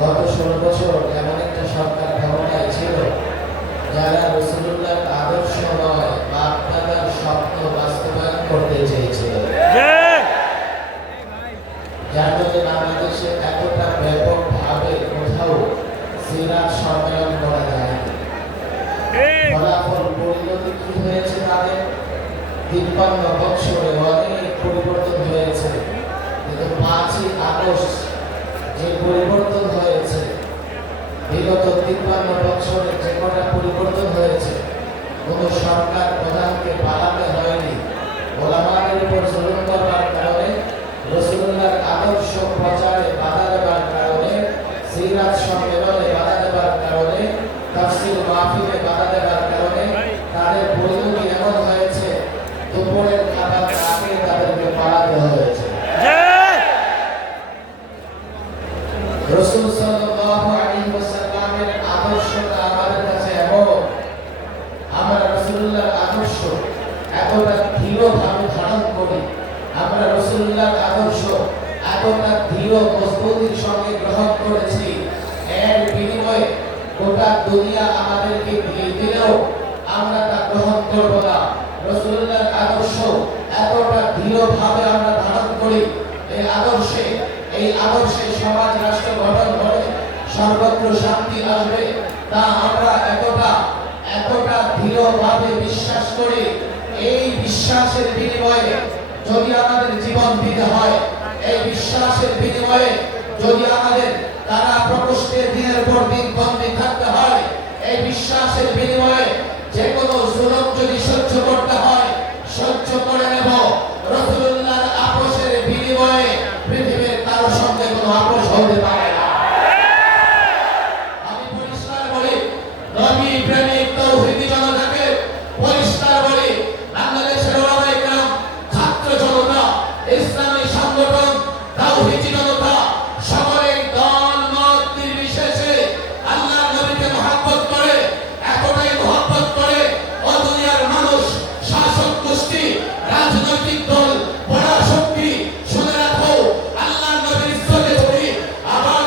গত 16 বছর এমন একটা সরকার ক্ষমতায় ছিল যারা রাসূলুল্লাহর আদর্শ নয় বাপ দাদার স্বপ্ন বাস্তবায়ন করতে চেয়েছিল। যার জন্য বাংলাদেশে এতটা ব্যাপকভাবে কোথাও সিরাত সম্মেলন করা যায়নি। ফলাফল পরিণতি কি হয়েছে তাদের? 53 বছরে অনেক পরিবর্তন হয়েছে, কিন্তু 5ই আগস্ট যে পরিবর্তন হয়েছে, বিগত 53 বছরে যে কটা পরিবর্তন হয়েছে, কোন সরকার প্রধানকে পালাতে হয়নি। ওলামাদের উপর জুলুম করবার কারণে, রাসূলুল্লাহর আদর্শ প্রচারে বাধা দেবার কারণে, সিরাত সম্মেলনে বাধা দেবার কারণে, তাফসীর মাহফিলে বাধা দেবার কারণে তাদের পরিণতি এমন হয়েছে দুপুরের খাবার আগে তাদেরকে পালাতে হয়েছে। রাসূল সাল্লাল্লাহু আলাইহি ওয়াসাল্লামের আদর্শটা আমাদের কাছে এমন, আমরা রাসূলুল্লাহর আদর্শ এতটা দৃঢ়ভাবে ধারণ করি, আমরা রাসূলুল্লাহর আদর্শ এতটা দৃঢ় মজবুতির সঙ্গে গ্রহণ করেছি, এর বিনিময়ে গোটা দুনিয়া আমাদেরকে দিয়ে দিলেও আমরা তা গ্রহণ করব না। রাসূলুল্লাহর আদর্শ এতটা দৃঢ়ভাবে আমরা ধারণ করি, এই আদর্শে সমাজ রাষ্ট্র গঠন করে সর্বত্র শান্তি আসবে, তা আমরা এতটা দৃঢ়ভাবে বিশ্বাস করি। এই বিশ্বাসের বিনিময়ে যদি আমাদের জীবন দিতে হয়, এই বিশ্বাসের বিনিময়ে যদি আমাদের তারা প্রকোষ্ঠে দিনের পর দিন বন্দী থাকতে হয়, এই বিশ্বাসের বিনিময়ে যে কোনো জুলুম যদি সহ্য করতে হয় সহ্য করে নেব। রাসূলুল্লাহর আপোষের বিনিময়ে পৃথিবীর কারো সঙ্গে কোনো আপোষ হতে পারে না। আমি পরিষ্কার বলি, নবী প্রেমিক তৌহিদি জনতাকে পরিষ্কার বলি, বাংলাদেশের ওলামায়ে কেরাম, ছাত্র জনতা, ইসলামী সংগঠন, তাওহীদি জনতা, সকলেই দল মত নির্বিশেষে আল্লাহর নবীকে মহব্বত করে, এতটাই মহব্বত করে ও দুনিয়ার মানুষ, শাসক গোষ্ঠী, রাজনৈতিক দল, বড় শক্তি, শুনে রাখো, আল্লাহর নবীর ইজ্জতে যদি আবার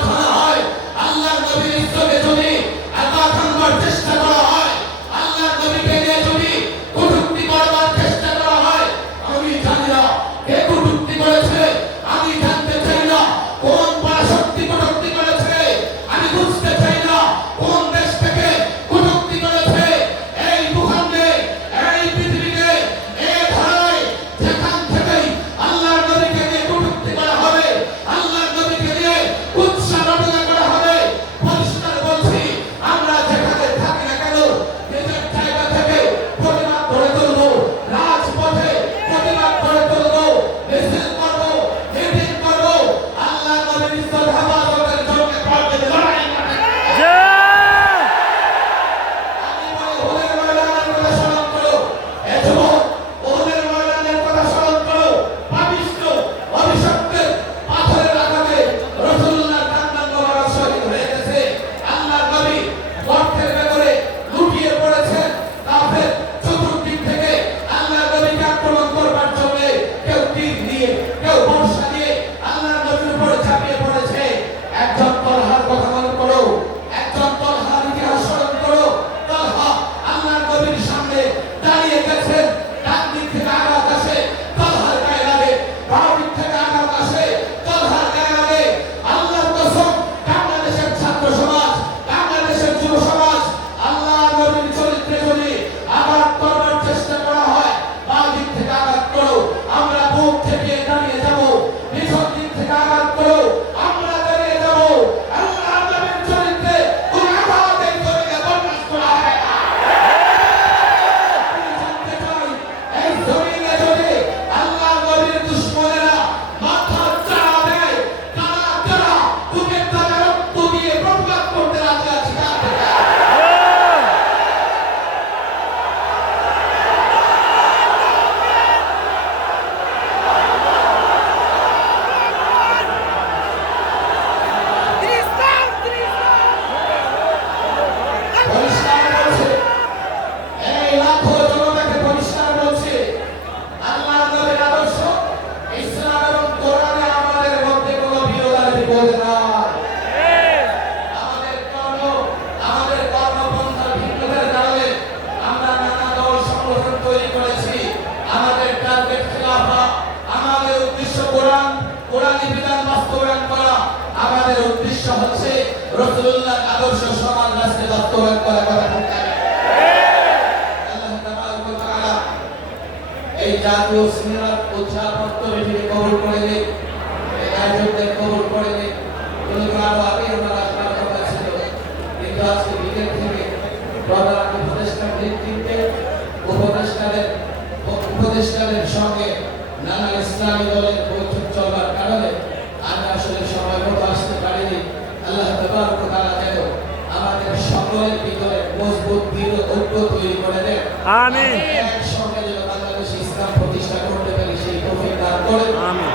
রাসূলুল্লাহর আদর্শ সমাজ রাষ্ট্রে বাস্তবায়ন করা কথা ঠিক না? আল্লাহ তাবারক ওয়া তাআলা এই জাতীয় সিরাত উদযাপন করে কবুল করে নিন, এই আয়োজকদের কবুল করে নিন। আরো আগে ওনারা আসার কথা ছিল, কিন্তু আজকে বিকেল থেকে প্রধান উপদেষ্টার নেতৃত্বে উপদেষ্টাদের সঙ্গে নানা ইসলামী দলের বৈঠক চলার কারণে আমি আসলে সময় মতো আসতে পারিনি। আল্লাহ তাবারক ওয়া তাআলা যেন আমাদের সকলের ভিতরে মজবুত দৃঢ় ঐক্য তৈরি করে দেন। আমিন। একসঙ্গে যেন বাংলাদেশে ইসলাম প্রতিষ্ঠা করতে পারি সেই তৌফিক দান করেন। আমিন।